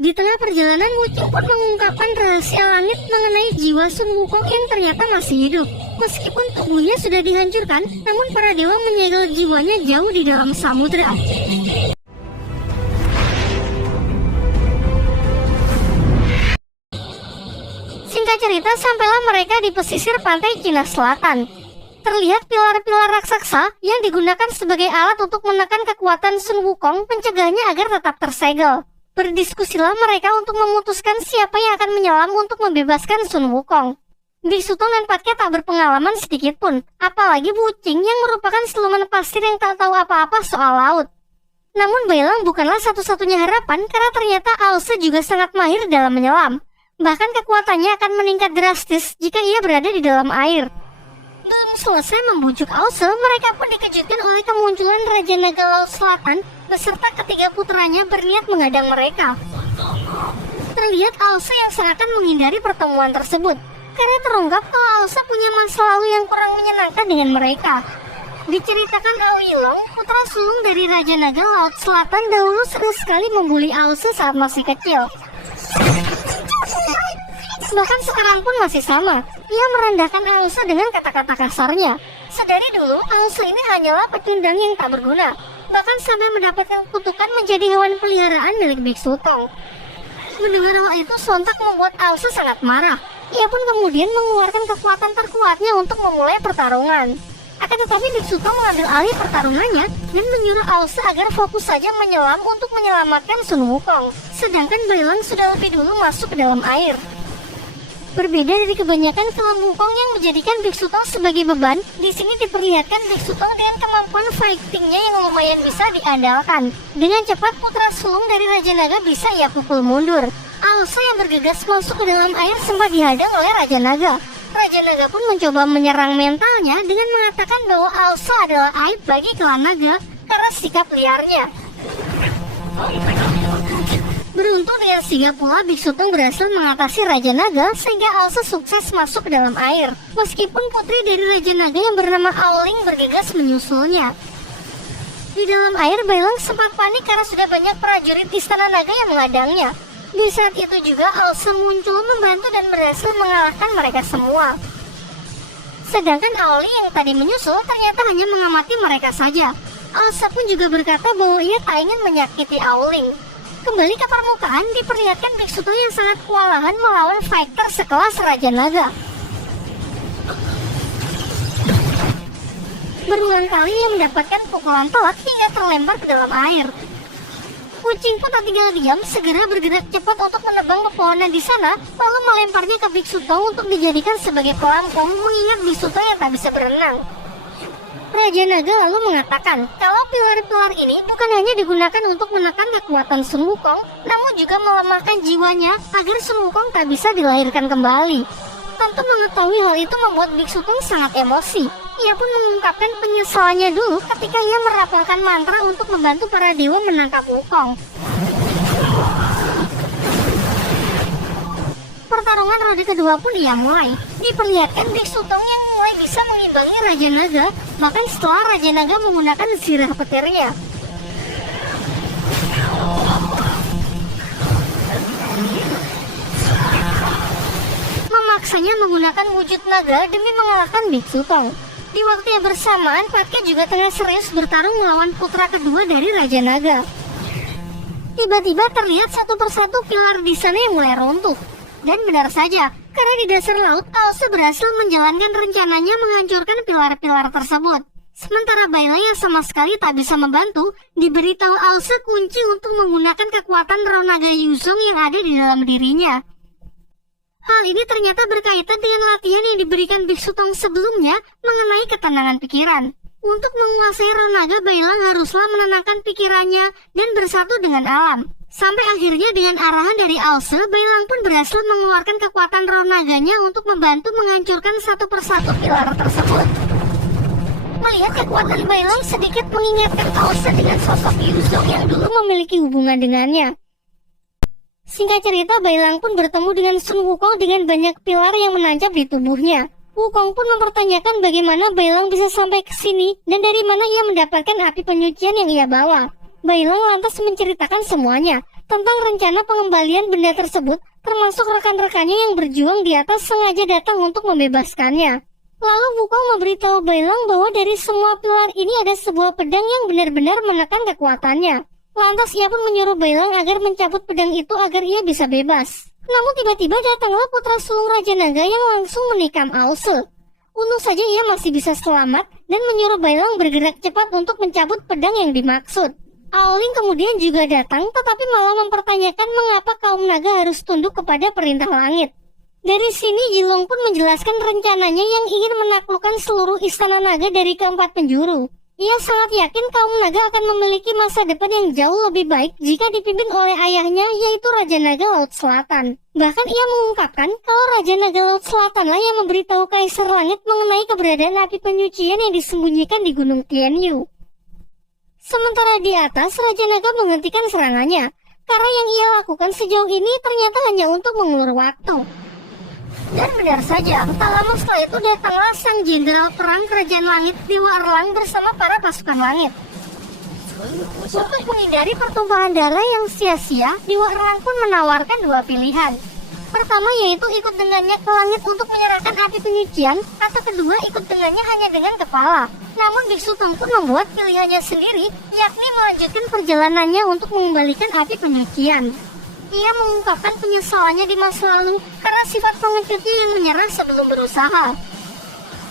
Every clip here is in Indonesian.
Di tengah perjalanan, Wuching pun mengungkapkan rahasia langit mengenai jiwa Sun Wukong yang ternyata masih hidup. Meskipun tubuhnya sudah dihancurkan, namun para dewa menyegel jiwanya jauh di dalam samudera. Singkat cerita, sampailah mereka di pesisir pantai Cina Selatan. Terlihat pilar-pilar raksasa yang digunakan sebagai alat untuk menekan kekuatan Sun Wukong, mencegahnya agar tetap tersegel. Berdiskusilah mereka untuk memutuskan siapa yang akan menyelam untuk membebaskan Sun Wukong. Biksu Tong dan Patke tak berpengalaman sedikit pun, apalagi Wuching yang merupakan siluman pasir yang tak tahu apa-apa soal laut. Namun Bailang bukanlah satu-satunya harapan karena ternyata Aosu juga sangat mahir dalam menyelam. Bahkan kekuatannya akan meningkat drastis jika ia berada di dalam air. Belum selesai membujuk Aosu, mereka pun dikejutkan oleh kemunculan Raja Naga Laut Selatan beserta ketiga putranya berniat menghadang mereka. Terlihat Aosu yang seakan menghindari pertemuan tersebut, karena terungkap kalau Aosu punya masa lalu yang kurang menyenangkan dengan mereka. Diceritakan Aoilong, putra sulung dari Raja Naga Laut Selatan, dahulu sering sekali membuli Aosu saat masih kecil. Bahkan sekarang pun masih sama. Ia merendahkan Aosu dengan kata-kata kasarnya. Sedari dulu, Aosu ini hanyalah pecundang yang tak berguna. Bahkan sampai mendapatkan kutukan menjadi hewan peliharaan milik Biksu Tong. Mendengar hal itu sontak membuat Aosu sangat marah. Ia pun kemudian mengeluarkan kekuatan terkuatnya untuk memulai pertarungan. Akan tetapi Biksu Tong mengambil alih pertarungannya dan menyuruh Aosu agar fokus saja menyelam untuk menyelamatkan Sun Wukong. Sedangkan Bailang sudah lebih dulu masuk ke dalam air. Berbeda dari kebanyakan film Wukong yang menjadikan Biksu Tong sebagai beban, di sini diperlihatkan Biksu Tong dengan kemampuan fightingnya yang lumayan bisa diandalkan. Dengan cepat putra sulung dari Raja Naga bisa ia pukul mundur. Aosu yang bergegas masuk ke dalam air sempat dihadang oleh Raja Naga. Raja Naga pun mencoba menyerang mentalnya dengan mengatakan bahwa Aosu adalah aib bagi klan naga karena sikap liarnya. Beruntung dengan sigap pula Biksu Tong berhasil mengatasi Raja Naga sehingga Aosu sukses masuk ke dalam air. Meskipun putri dari Raja Naga yang bernama Aoling bergegas menyusulnya. Di dalam air Bailang sempat panik karena sudah banyak prajurit istana naga yang menghadangnya. Di saat itu juga Aosu muncul membantu dan berhasil mengalahkan mereka semua. Sedangkan Aoling yang tadi menyusul ternyata hanya mengamati mereka saja. Aosu pun juga berkata bahwa ia tak ingin menyakiti Aoling. Kembali ke permukaan, diperlihatkan Biksu Tong yang sangat kewalahan melawan fighter sekelas Raja Naga. Berulang kali ia mendapatkan pukulan telak hingga terlempar ke dalam air. Wuching pun tak tinggal diam, segera bergerak cepat untuk menebang pepohonan di sana, lalu melemparnya ke Biksu Tong untuk dijadikan sebagai pelampung, mengingat Biksu Tong yang tak bisa berenang. Raja Naga lalu mengatakan kalau pilar-pilar ini bukan hanya digunakan untuk menekan kekuatan Sun Wukong, namun juga melemahkan jiwanya agar Sun Wukong tak bisa dilahirkan kembali. Tentu mengetahui hal itu membuat Biksu Tong sangat emosi. Ia pun mengungkapkan penyesalannya dulu ketika ia merapalkan mantra untuk membantu para dewa menangkap Wukong. Pertarungan ronde kedua pun ia mulai. Diperlihatkan Biksu Tong yang mulai bisa mengimbangi Raja Naga, bahkan setelah Raja Naga menggunakan sirah petirnya. Memaksanya menggunakan wujud naga demi mengalahkan Biksu Tong. Di waktu yang bersamaan, Patke juga tengah serius bertarung melawan putra kedua dari Raja Naga. Tiba-tiba terlihat satu persatu pilar di sana yang mulai runtuh. Dan benar saja, karena di dasar laut, Aosu berhasil menjalankan rencananya menghancurkan pilar-pilar tersebut. Sementara Bailang yang sama sekali tak bisa membantu, diberitahu Aosu kunci untuk menggunakan kekuatan roh naga Yuzong yang ada di dalam dirinya. Hal ini ternyata berkaitan dengan latihan yang diberikan Biksu Tong sebelumnya mengenai ketenangan pikiran. Untuk menguasai roh naga, Bailang haruslah menenangkan pikirannya dan bersatu dengan alam. Sampai akhirnya dengan arahan dari Aosu, Bailang pun berhasil mengeluarkan kekuatan roh naganya untuk membantu menghancurkan satu persatu pilar tersebut. Melihat kekuatan Bailang sedikit mengingatkan Aosu dengan sosok Yuzong yang dulu memiliki hubungan dengannya. Singkat cerita, Bailang pun bertemu dengan Sun Wukong dengan banyak pilar yang menancap di tubuhnya. Wukong pun mempertanyakan bagaimana Bailang bisa sampai ke sini dan dari mana ia mendapatkan api penyucian yang ia bawa. Bailang lantas menceritakan semuanya tentang rencana pengembalian benda tersebut, termasuk rekan-rekannya yang berjuang di atas sengaja datang untuk membebaskannya. Lalu Wukong memberitahu Bailang bahwa dari semua pilar ini ada sebuah pedang yang benar-benar menekan kekuatannya. Lantas ia pun menyuruh Bailang agar mencabut pedang itu agar ia bisa bebas. Namun tiba-tiba datanglah putra sulung Raja Naga yang langsung menikam Ause. Untung saja ia masih bisa selamat dan menyuruh Bailang bergerak cepat untuk mencabut pedang yang dimaksud. Aoling kemudian juga datang, tetapi malah mempertanyakan mengapa kaum naga harus tunduk kepada perintah langit. Dari sini Jilong pun menjelaskan rencananya yang ingin menaklukkan seluruh istana naga dari keempat penjuru. Ia sangat yakin kaum naga akan memiliki masa depan yang jauh lebih baik jika dipimpin oleh ayahnya, yaitu Raja Naga Laut Selatan. Bahkan ia mengungkapkan kalau Raja Naga Laut Selatanlah yang memberitahu Kaisar Langit mengenai keberadaan api penyucian yang disembunyikan di Gunung Tianyu. Sementara di atas, Raja Naga menghentikan serangannya, karena yang ia lakukan sejauh ini ternyata hanya untuk mengulur waktu. Dan benar saja, tak lama setelah itu datanglah sang jenderal perang kerajaan langit Dewa Erlang bersama para pasukan langit. Untuk menghindari pertumpahan darah yang sia-sia, Dewa Erlang pun menawarkan dua pilihan. Pertama yaitu ikut dengannya ke langit untuk menyerahkan api penyucian, atau kedua ikut dengannya hanya dengan kepala. Namun Biksu Tong pun membuat pilihannya sendiri, yakni melanjutkan perjalanannya untuk mengembalikan api penyucian. Ia mengungkapkan penyesalannya di masa lalu karena sifat pengecutnya yang menyerah sebelum berusaha.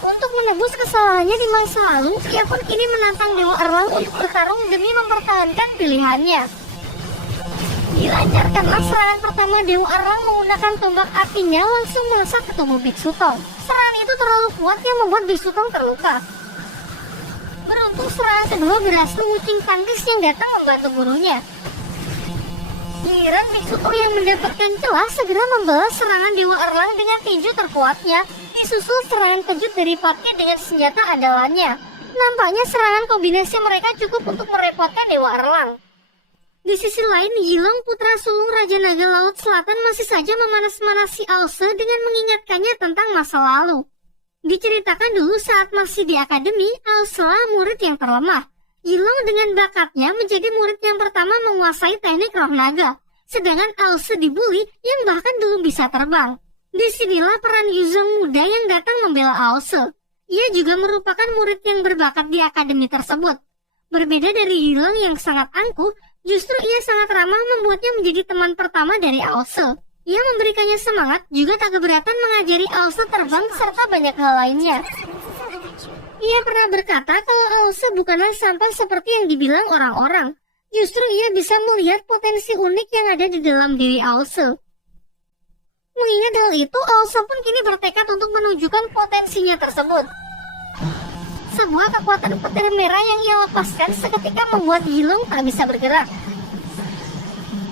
Untuk menebus kesalahannya di masa lalu, ia pun kini menantang Dewa Erlang untuk bertarung demi mempertahankan pilihannya. Dilancarkanlah serangan pertama. Dewa Erlang menggunakan tombak apinya langsung melesat ke tubuh Biksu Tong. Serangan itu terlalu kuat yang membuat Biksu Tong terluka. Beruntung serangan kedua berhasil Wucing Tangkis yang datang membantu gurunya. Giliran Biksu Tong yang mendapatkan celah segera membalas serangan Dewa Erlang dengan tinju terkuatnya, disusul serangan kejut dari Patke dengan senjata andalannya. Nampaknya serangan kombinasi mereka cukup untuk merepotkan Dewa Erlang. Di sisi lain, Yilong, putra sulung Raja Naga Laut Selatan, masih saja memanas-manasi Ause dengan mengingatkannya tentang masa lalu. Diceritakan dulu saat masih di akademi, Auselah murid yang terlemah. Yilong dengan bakatnya menjadi murid yang pertama menguasai teknik roh naga, sedangkan Ause dibully yang bahkan belum bisa terbang. Disinilah peran Yuzong muda yang datang membela Ause. Ia juga merupakan murid yang berbakat di akademi tersebut. Berbeda dari Yilong yang sangat angkuh, justru ia sangat ramah membuatnya menjadi teman pertama dari Ause. Ia memberikannya semangat, juga tak keberatan mengajari Ause terbang serta banyak hal lainnya. Ia pernah berkata kalau Ause bukanlah sampah seperti yang dibilang orang-orang. Justru ia bisa melihat potensi unik yang ada di dalam diri Ause. Mengingat hal itu, Ause pun kini bertekad untuk menunjukkan potensinya tersebut. Sebuah kekuatan petir merah yang ia lepaskan seketika membuat Yilong tak bisa bergerak.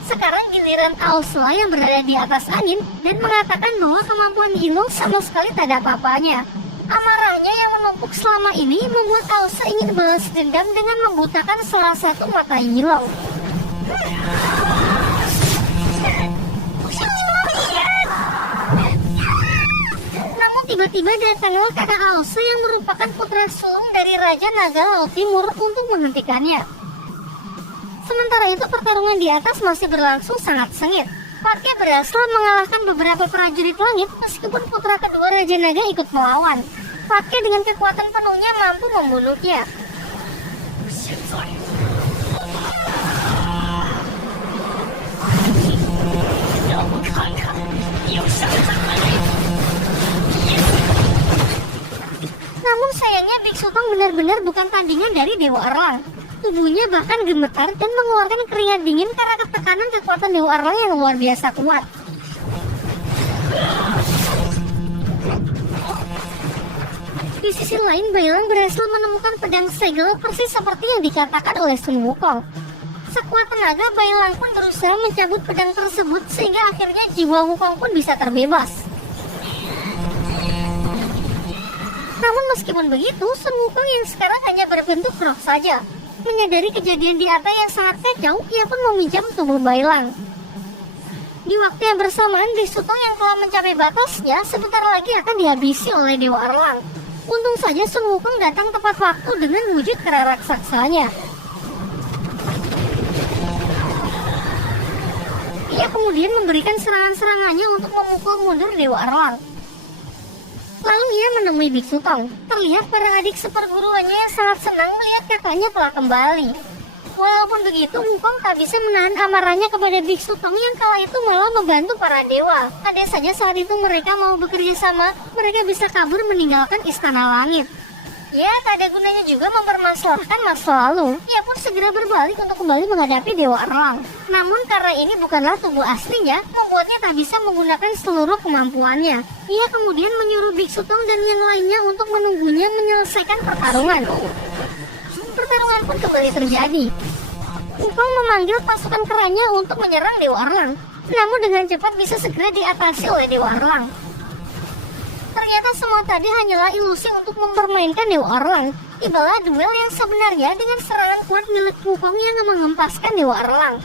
Sekarang giliran Auselah yang berada di atas angin dan mengatakan bahwa kemampuan Yilong sama sekali tak ada apa-apanya. Amarahnya yang menumpuk selama ini membuat Ause ingin balas dendam dengan membutakan salah satu mata Yilong. Namun tiba-tiba datanglah kakak Ause yang merupakan putra sulung dari Raja Naga Laut Timur untuk menghentikannya. Sementara itu pertarungan di atas masih berlangsung sangat sengit. Patke berhasil mengalahkan beberapa prajurit langit meskipun putra kedua Raja Naga ikut melawan. Patke dengan kekuatan penuhnya mampu membunuhnya. Namun sayangnya Biksu Tong benar-benar bukan tandingan dari Dewa Erlang. Tubuhnya bahkan gemetar dan mengeluarkan keringat dingin karena ketekanan kekuatan Dewa Erlang yang luar biasa kuat. Di sisi lain, Bailang berhasil menemukan pedang segel persis seperti yang dikatakan oleh Sun Wukong. Sekuat tenaga, Bailang pun berusaha mencabut pedang tersebut sehingga akhirnya jiwa Wukong pun bisa terbebas. Namun meskipun begitu, Sun Wukong yang sekarang hanya berbentuk roh saja. Menyadari kejadian di atas yang sangat kacau, ia pun meminjam tubuh Bailang. Di waktu yang bersamaan, Biksu Tong yang telah mencapai batasnya sebentar lagi akan dihabisi oleh Dewa Erlang. Untung saja Sun Wukong datang tepat waktu dengan wujud kera raksasanya. kemudian memberikan serangan-serangannya untuk memukul mundur Dewa Erlang. Lalu ia menemui Biksu Tong. Terlihat para adik seperguruannya yang sangat senang melihat kakaknya telah kembali. Walaupun begitu, Wukong tak bisa menahan amarahnya kepada Biksu Tong yang kala itu malah membantu para dewa. Ada saja saat itu mereka mau bekerja sama, mereka bisa kabur meninggalkan Istana Langit. Ya, tak ada gunanya juga mempermasalahkan masa lalu. Ia pun segera berbalik untuk kembali menghadapi Dewa Erlang. Namun karena ini bukanlah tubuh aslinya, membuatnya tak bisa menggunakan seluruh kemampuannya. Ia kemudian menyuruh Biksu Tong dan yang lainnya untuk menunggunya menyelesaikan pertarungan. Pertarungan pun kembali terjadi. Wukong memanggil pasukan keranya untuk menyerang Dewa Erlang, namun dengan cepat bisa segera diatasi oleh Dewa Erlang. Ternyata semua tadi hanyalah ilusi untuk mempermainkan Dewa Erlang. Tibalah duel yang sebenarnya dengan serangan kuat milik Wukong yang mengempaskan Dewa Erlang.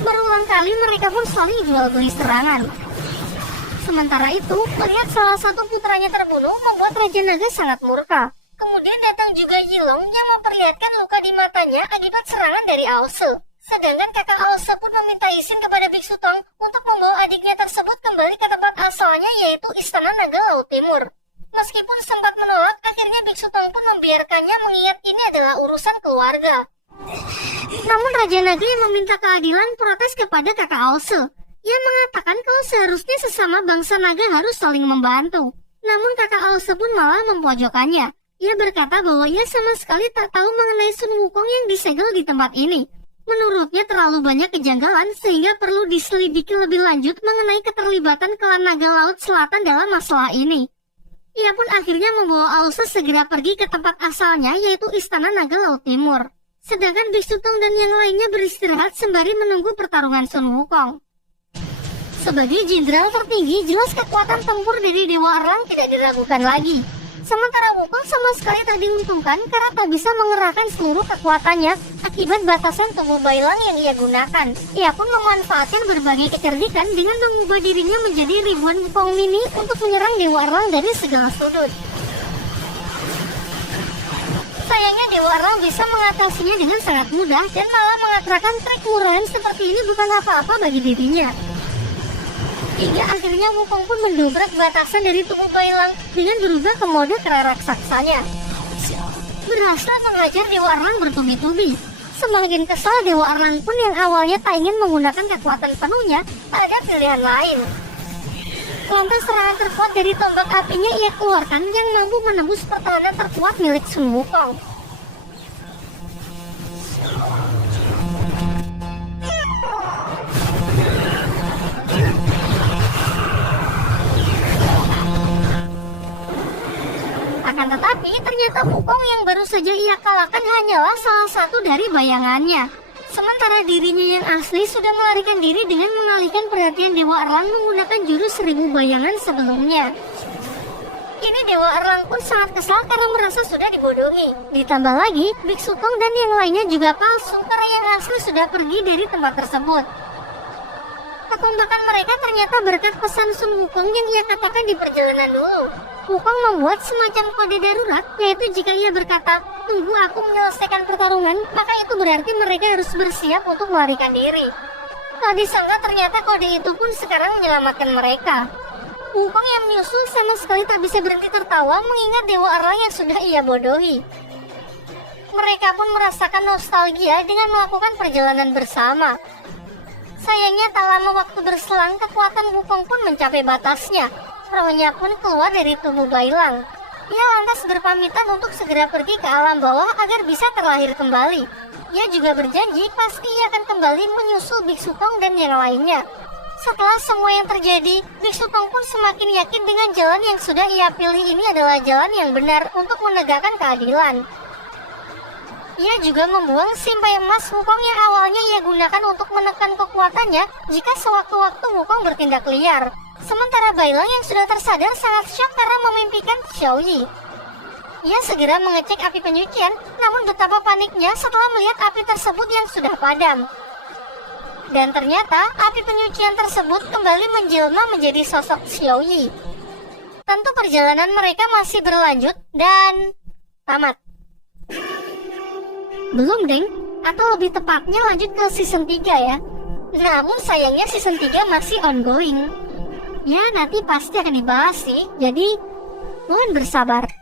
Berulang kali mereka pun saling jual beli serangan. Sementara itu, melihat salah satu putranya terbunuh membuat Raja Naga sangat murka. Kemudian datang juga Yilong yang memperlihatkan luka di matanya akibat serangan dari Aose. Sedangkan kakak Aose pun meminta izin kepada Biksu Tong untuk membawa adiknya tersebut kembali ke tempat asalnya, yaitu Istana Naga Laut Timur. Meskipun sempat menolak, akhirnya Biksu Tong pun membiarkannya mengingat ini adalah urusan keluarga. Namun Raja Naga yang meminta keadilan protes kepada kakak Aose. Ia mengatakan kalau seharusnya sesama bangsa naga harus saling membantu. Namun kakak Aose pun malah mempojokannya. Ia berkata bahwa ia sama sekali tak tahu mengenai Sun Wukong yang disegel di tempat ini. Menurutnya terlalu banyak kejanggalan sehingga perlu diselidiki lebih lanjut mengenai keterlibatan klan naga laut selatan dalam masalah ini. Ia pun akhirnya membawa Aose segera pergi ke tempat asalnya, yaitu Istana Naga Laut Timur. Sedangkan Biksu Tong dan yang lainnya beristirahat sembari menunggu pertarungan Sun Wukong. Sebagai jenderal tertinggi, jelas kekuatan tempur dari Dewa Erlang tidak diragukan lagi. Sementara Wukong sama sekali tak diuntungkan karena tak bisa mengerahkan seluruh kekuatannya akibat batasan tubuh Bailang yang ia gunakan. Ia pun memanfaatkan berbagai kecerdikan dengan mengubah dirinya menjadi ribuan Wukong mini untuk menyerang Dewa Erlang dari segala sudut. Sayangnya Dewa Erlang bisa mengatasinya dengan sangat mudah dan malah mengatakan trik murahan seperti ini bukan apa-apa bagi dirinya. Hingga akhirnya Wukong pun mendobrak batasan dari tubuh Bailang dengan berubah ke mode kera raksasanya. Berhasil mengajar Dewa Erlang bertubi-tubi. Semakin kesal, Dewa Erlang pun yang awalnya tak ingin menggunakan kekuatan penuhnya, tak ada pilihan lain. Lantas serangan terkuat dari tombak apinya ia keluarkan yang mampu menembus pertahanan terkuat milik Sun Wukong. Akan tetapi, ternyata Wukong yang baru saja ia kalahkan hanyalah salah satu dari bayangannya. Sementara dirinya yang asli sudah melarikan diri dengan mengalihkan perhatian Dewa Erlang menggunakan jurus 1000 bayangan sebelumnya. Kini Dewa Erlang pun sangat kesal karena merasa sudah dibodohi. Ditambah lagi, Biksu Tong dan yang lainnya juga palsu karena yang asli sudah pergi dari tempat tersebut. Kekompakan mereka ternyata berkat pesan Sun Wukong yang ia katakan di perjalanan dulu. Wukong membuat semacam kode darurat, yaitu jika ia berkata, "Tunggu aku menyelesaikan pertarungan," maka itu berarti mereka harus bersiap untuk melarikan diri. Tak disangka ternyata kode itu pun sekarang menyelamatkan mereka. Wukong yang menyusul sama sekali tak bisa berhenti tertawa mengingat Dewa Erlang yang sudah ia bodohi. Mereka pun merasakan nostalgia dengan melakukan perjalanan bersama. Sayangnya tak lama waktu berselang, kekuatan Wukong pun mencapai batasnya. Rohnya pun keluar dari tubuh Bailang. Ia lantas berpamitan untuk segera pergi ke alam bawah agar bisa terlahir kembali. Ia juga berjanji pasti ia akan kembali menyusul Biksu Tong dan yang lainnya. Setelah semua yang terjadi, Biksu Tong pun semakin yakin dengan jalan yang sudah ia pilih ini adalah jalan yang benar untuk menegakkan keadilan. Ia juga membuang simpai emas Wukong yang awalnya ia gunakan untuk menekan kekuatannya jika sewaktu-waktu Wukong bertindak liar. Sementara Bailang yang sudah tersadar sangat syok karena memimpikan Xiao Yi. Ia segera mengecek api penyucian, namun betapa paniknya setelah melihat api tersebut yang sudah padam. Dan ternyata api penyucian tersebut kembali menjelma menjadi sosok Xiao Yi. Tentu perjalanan mereka masih berlanjut dan tamat. Belum, Deng. Atau lebih tepatnya lanjut ke season 3 ya. Namun sayangnya season 3 masih ongoing. Ya, nanti pasti akan dibahas sih. Jadi, mohon bersabar.